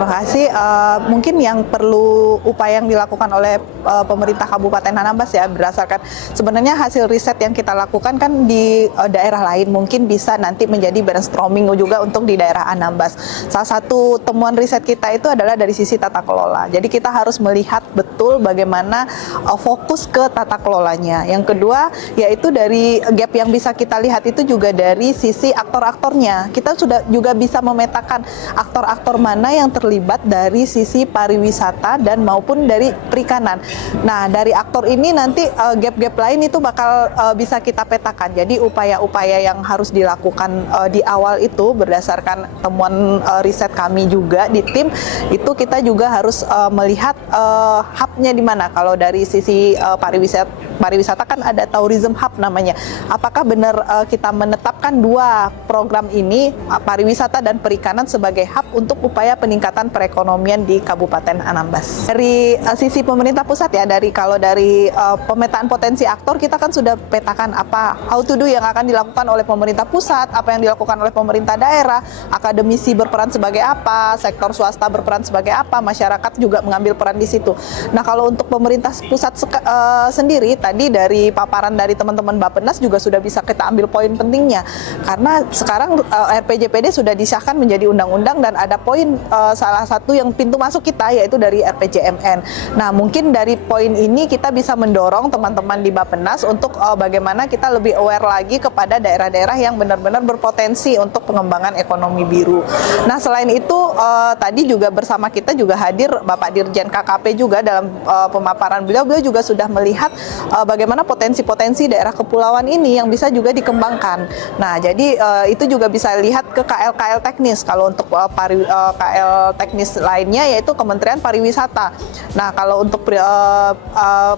terima kasih. Mungkin yang perlu upaya yang dilakukan oleh pemerintah Kabupaten Anambas ya, berdasarkan sebenarnya hasil riset yang kita lakukan kan di daerah lain, mungkin bisa nanti menjadi brainstorming juga untuk di daerah Anambas. Salah satu temuan riset kita itu adalah dari sisi tata kelola. Jadi kita harus melihat betul bagaimana fokus ke tata kelolanya. Yang kedua yaitu dari gap yang bisa kita lihat itu juga dari sisi aktor-aktornya. Kita sudah juga bisa memetakan aktor-aktor mana yang terlibat dari sisi pariwisata dan maupun dari perikanan. Nah, dari aktor ini nanti gap-gap lain itu bakal bisa kita petakan. Jadi upaya-upaya yang harus dilakukan di awal itu berdasarkan temuan riset kami juga di tim, itu kita juga harus melihat hub-nya di mana. Kalau dari sisi pariwisata kan ada tourism hub namanya. Apakah benar kita menetapkan dua program ini, pariwisata dan perikanan, sebagai hub untuk upaya peningkatan perekonomian di Kabupaten Anambas. Dari sisi pemerintah pusat ya, kalau dari pemetaan potensi aktor, kita kan sudah petakan apa how to do yang akan dilakukan oleh pemerintah pusat, apa yang dilakukan oleh pemerintah daerah, akademisi berperan sebagai apa, sektor swasta berperan sebagai apa, masyarakat juga mengambil peran di situ. Nah, kalau untuk pemerintah pusat sendiri, tadi dari paparan dari teman-teman Bappenas juga sudah bisa kita ambil poin pentingnya, karena sekarang RPJPD sudah disahkan menjadi undang-undang dan ada poin salah satu yang pintu masuk kita yaitu dari RPJMN. Nah, mungkin dari poin ini kita bisa mendorong teman-teman di Bappenas untuk bagaimana kita lebih aware lagi kepada daerah-daerah yang benar-benar berpotensi untuk pengembangan ekonomi biru. Nah, selain itu tadi juga bersama kita juga hadir Bapak Dirjen KKP juga dalam pemaparan beliau juga sudah melihat bagaimana potensi-potensi daerah kepulauan ini yang bisa juga dikembangkan. Nah, jadi itu juga bisa lihat ke KL teknis. Kalau untuk KL teknis lainnya yaitu Kementerian Pariwisata. Nah, kalau untuk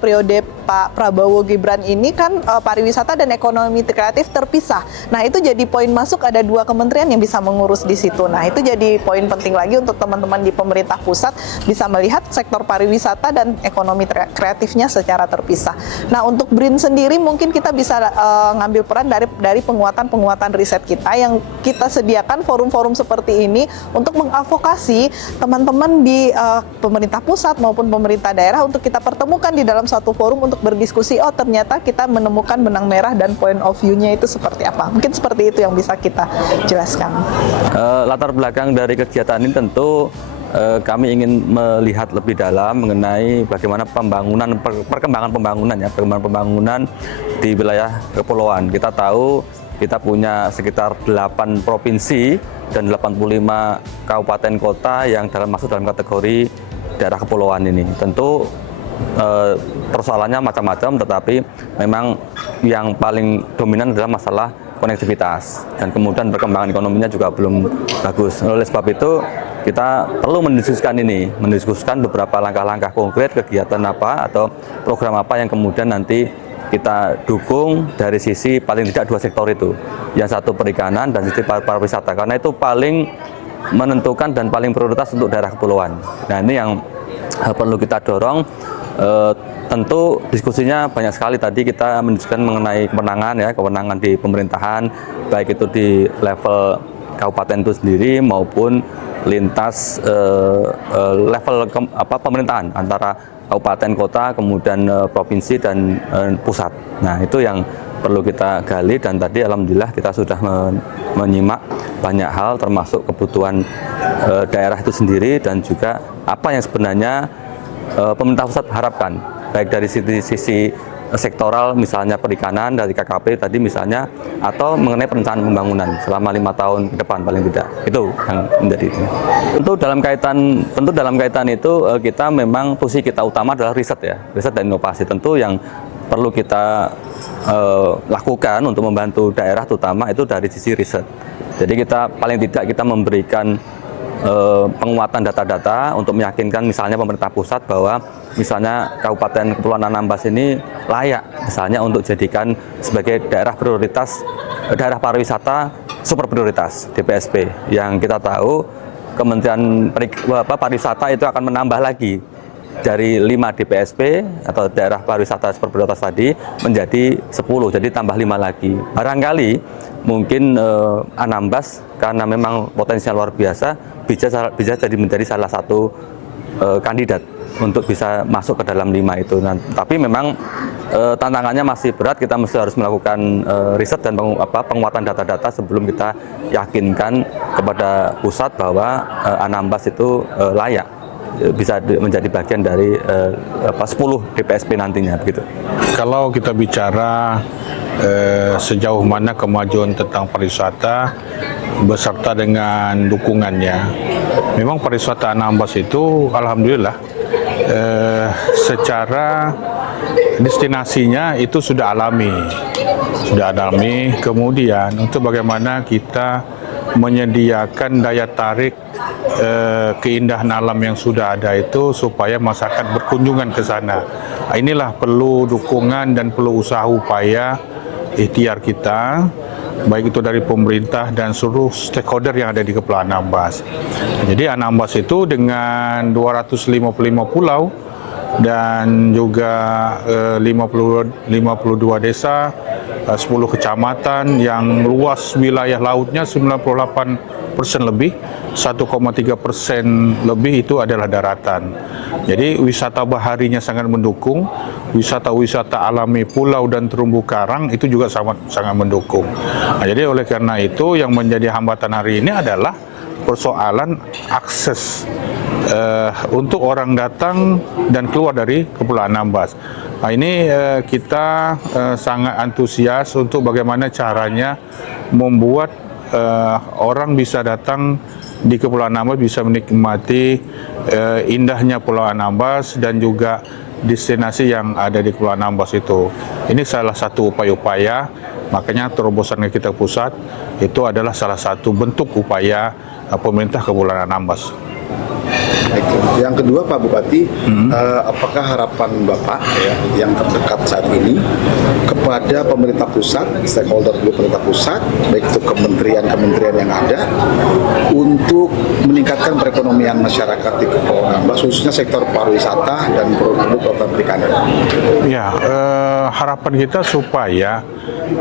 periode Pak Prabowo Gibran ini kan pariwisata dan ekonomi kreatif terpisah. Nah, itu jadi poin masuk, ada dua kementerian yang bisa mengurus di situ. Nah, itu jadi poin penting lagi untuk teman-teman di pemerintah pusat bisa melihat sektor pariwisata dan ekonomi kreatifnya secara terpisah. Nah, untuk BRIN sendiri mungkin kita bisa ngambil peran dari penguatan riset kita yang kita sediakan forum-forum seperti ini untuk mengadvokasi teman-teman di pemerintah pusat maupun pemerintah daerah untuk kita pertemukan di dalam satu forum untuk berdiskusi, oh ternyata kita menemukan benang merah dan point of view-nya itu seperti apa. Mungkin seperti itu yang bisa kita jelaskan. Latar belakang dari kegiatan ini tentu kami ingin melihat lebih dalam mengenai bagaimana perkembangan pembangunan di wilayah kepulauan. Kita tahu kita punya sekitar 8 provinsi dan 85 kabupaten kota yang masuk dalam kategori daerah kepulauan ini. Tentu persoalannya macam-macam, tetapi memang yang paling dominan adalah masalah konektivitas dan kemudian perkembangan ekonominya juga belum bagus. Oleh sebab itu kita perlu mendiskusikan beberapa langkah-langkah konkret, kegiatan apa atau program apa yang kemudian nanti kita dukung dari sisi paling tidak dua sektor itu, yang satu perikanan dan sisi pariwisata, karena itu paling menentukan dan paling prioritas untuk daerah kepulauan. Nah, ini yang perlu kita dorong. Tentu diskusinya banyak sekali. Tadi kita mendiskusikan mengenai kewenangan di pemerintahan, baik itu di level kabupaten itu sendiri maupun lintas level pemerintahan antara kabupaten, kota, kemudian provinsi dan pusat. Nah, itu yang perlu kita gali, dan tadi alhamdulillah kita sudah menyimak banyak hal termasuk kebutuhan daerah itu sendiri dan juga apa yang sebenarnya pemerintah pusat harapkan, baik dari sisi sektoral misalnya perikanan dari KKP tadi misalnya, atau mengenai perencanaan pembangunan selama 5 tahun ke depan paling tidak. Itu yang menjadi itu. Tentu dalam kaitan itu kita memang posisi kita utama adalah riset dan inovasi. Tentu yang perlu kita lakukan untuk membantu daerah terutama itu dari sisi riset. Jadi paling tidak kita memberikan penguatan data-data untuk meyakinkan misalnya pemerintah pusat bahwa misalnya Kabupaten Kepulauan Anambas ini layak misalnya untuk dijadikan sebagai daerah prioritas, daerah pariwisata super prioritas DPSP, yang kita tahu Kementerian Pariwisata itu akan menambah lagi dari 5 DPSP atau daerah pariwisata super prioritas tadi menjadi 10, jadi tambah 5 lagi. Barangkali mungkin Anambas karena memang potensial luar biasa bisa jadi menjadi salah satu kandidat untuk bisa masuk ke dalam 5 itu. Nah, tapi memang tantangannya masih berat, kita harus melakukan riset dan penguatan data-data sebelum kita yakinkan kepada pusat bahwa Anambas itu layak bisa menjadi bagian dari 10 DPSP nantinya begitu. Kalau kita bicara sejauh mana kemajuan tentang pariwisata beserta dengan dukungannya, memang pariwisata Anambas itu alhamdulillah secara destinasinya itu sudah alami. Kemudian untuk bagaimana kita menyediakan daya tarik keindahan alam yang sudah ada itu supaya masyarakat berkunjungan ke sana. Inilah perlu dukungan dan perlu usaha upaya ikhtiar kita, baik itu dari pemerintah dan seluruh stakeholder yang ada di Kepulauan Anambas. Jadi Anambas itu dengan 255 pulau dan juga 52 desa, 10 kecamatan yang luas wilayah lautnya 98% lebih, 1,3% lebih itu adalah daratan. Jadi wisata baharinya sangat mendukung, wisata-wisata alami pulau dan terumbu karang itu juga sangat mendukung. Nah, jadi oleh karena itu yang menjadi hambatan hari ini adalah persoalan akses untuk orang datang dan keluar dari Kepulauan Anambas. Nah, ini kita sangat antusias untuk bagaimana caranya membuat orang bisa datang di Kepulauan Anambas, bisa menikmati indahnya Pulau Anambas dan juga destinasi yang ada di Kepulauan Anambas itu. Ini salah satu upaya-upaya, makanya terobosan kita pusat itu adalah salah satu bentuk upaya pemerintah Kepulauan Anambas. Yang kedua Pak Bupati, apakah harapan Bapak yang terdekat saat ini kepada pemerintah pusat, stakeholder pemerintah pusat, baik itu kementerian-kementerian yang ada, untuk meningkatkan perekonomian masyarakat di Kepulauan Anambas, khususnya sektor pariwisata dan produk perikanan? Ya, harapan kita supaya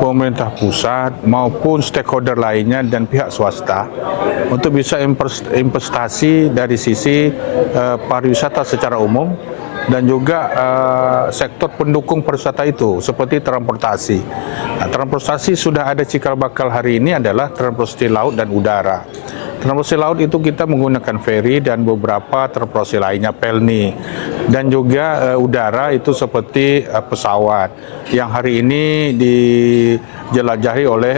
pemerintah pusat maupun stakeholder lainnya dan pihak swasta untuk bisa investasi dari sisi pariwisata secara umum dan juga sektor pendukung pariwisata itu seperti transportasi. Nah, transportasi sudah ada cikal bakal hari ini adalah transportasi laut dan udara. Transportasi laut itu kita menggunakan ferry dan beberapa transportasi lainnya, pelni, dan juga udara itu seperti pesawat yang hari ini dijelajahi oleh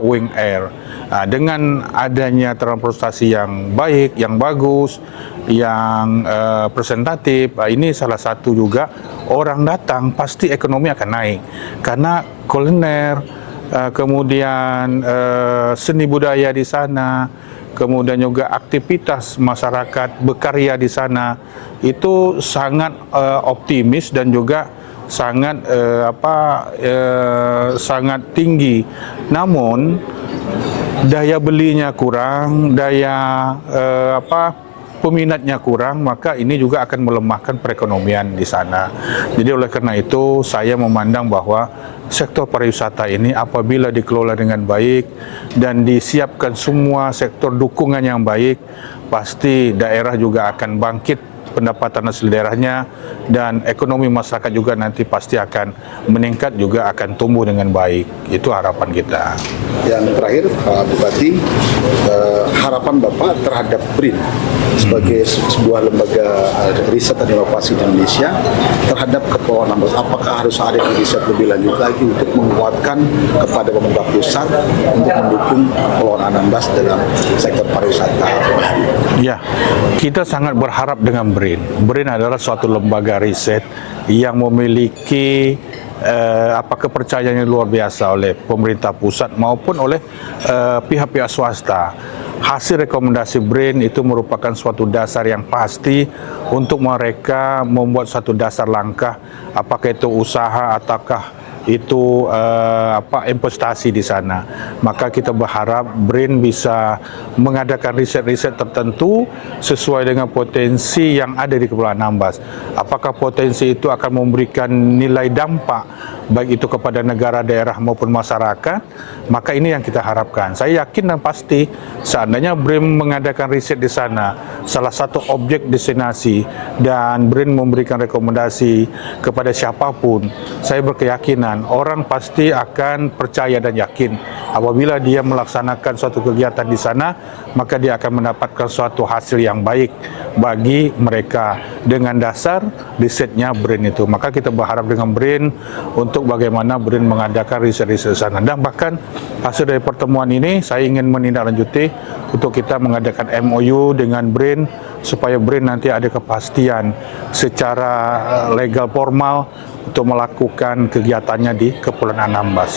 Wing Air. Nah, dengan adanya transportasi yang baik, yang bagus, yang presentatif, ini salah satu juga orang datang pasti ekonomi akan naik karena kuliner, kemudian seni budaya di sana, kemudian juga aktivitas masyarakat berkarya di sana itu sangat optimis dan juga sangat sangat tinggi. Namun daya belinya kurang, daya peminatnya kurang, maka ini juga akan melemahkan perekonomian di sana. Jadi oleh karena itu saya memandang bahwa sektor pariwisata ini apabila dikelola dengan baik dan disiapkan semua sektor dukungan yang baik, pasti daerah juga akan bangkit pendapatan asli daerahnya dan ekonomi masyarakat juga nanti pasti akan meningkat, juga akan tumbuh dengan baik. Itu harapan kita. Yang terakhir Pak Bupati, harapan Bapak terhadap BRIN sebagai sebuah lembaga riset dan inovasi di Indonesia terhadap Kepulauan Anambas. Apakah harus ada riset lebih lanjut lagi untuk menguatkan kepada pemerintah pusat untuk mendukung Kepulauan Anambas dalam sektor pariwisata? Ya, kita sangat berharap dengan BRIN. BRIN adalah suatu lembaga riset yang memiliki kepercayaan yang luar biasa oleh pemerintah pusat maupun oleh pihak-pihak swasta. Hasil rekomendasi BRIN itu merupakan suatu dasar yang pasti untuk mereka membuat satu dasar langkah, apakah itu usaha ataukah itu investasi di sana. Maka kita berharap BRIN bisa mengadakan riset-riset tertentu sesuai dengan potensi yang ada di Kepulauan Anambas. Apakah potensi itu akan memberikan nilai dampak baik itu kepada negara, daerah maupun masyarakat, maka ini yang kita harapkan. Saya yakin dan pasti seandainya BRIN mengadakan riset di sana, salah satu objek destinasi, dan BRIN memberikan rekomendasi kepada siapapun, saya berkeyakinan orang pasti akan percaya dan yakin apabila dia melaksanakan suatu kegiatan di sana, maka dia akan mendapatkan suatu hasil yang baik bagi mereka dengan dasar risetnya BRIN itu. Maka kita berharap dengan BRIN untuk bagaimana BRIN mengadakan riset-riset di sana. Dan bahkan hasil dari pertemuan ini saya ingin menindaklanjuti untuk kita mengadakan MOU dengan BRIN supaya BRIN nanti ada kepastian secara legal formal untuk melakukan kegiatannya di Kepulauan Anambas.